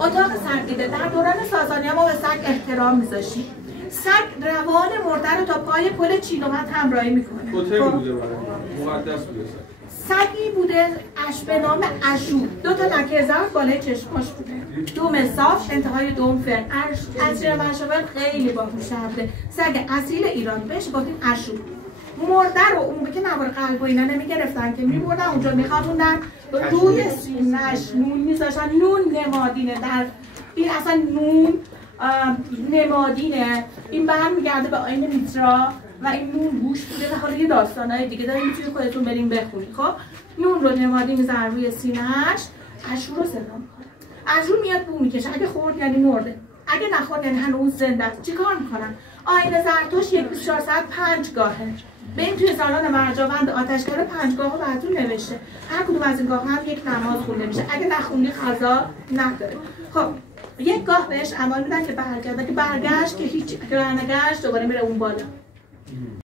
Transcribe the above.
اتاق سگ دیده. در دوران ساسانی ما به سگ احترام میذاشیم. سگ روان مرده رو تا پای پل چینومت همراهی میکنه. هتل بوده مقدس بوده. سگی بوده به نام اشو، 2 تا لکه زرد بالای چشماش بوده، دوم صاف، انتهای دوم فرن. اصیل مشابه خیلی باهوشه بوده. سگ اصیل ایران، بهش گفتیم اشو. مرده رو اون که نوار قلب و اینا نمیگرفتن که میبردن اونجا میخوابوندن، روی سینه‌اش نون میذاشتن. نون نمادینه، در این اصلا نون نمادینه. این برمیگرده به آیین میترا و این نون گوش بوده و حالا یه داستانای دیگه داریم، میتونید خودتون بریم بخونید. خب نون رو نمادین میذارن روی سینه‌اش، اشور رو صدا میکنه. اشور میاد بو میکشه، اگه خورد یعنی مرده، اگه نخورد یعنی هنوز زنده است. چیکار میکنن؟ آیین زرتشت 24 ساعت 5 گاهه. بریم توی سالن مرجاوند آتشکده 5 گاه رو براتون نوشته. هر کدوم از این گاه هم یک نماز خونده میشه. اگه نخوندی قضا نداره. خب یک گاه بهش امان میدن که برگرده، که برگشت که هیچ، که برنگشت دوباره میره اون بالا.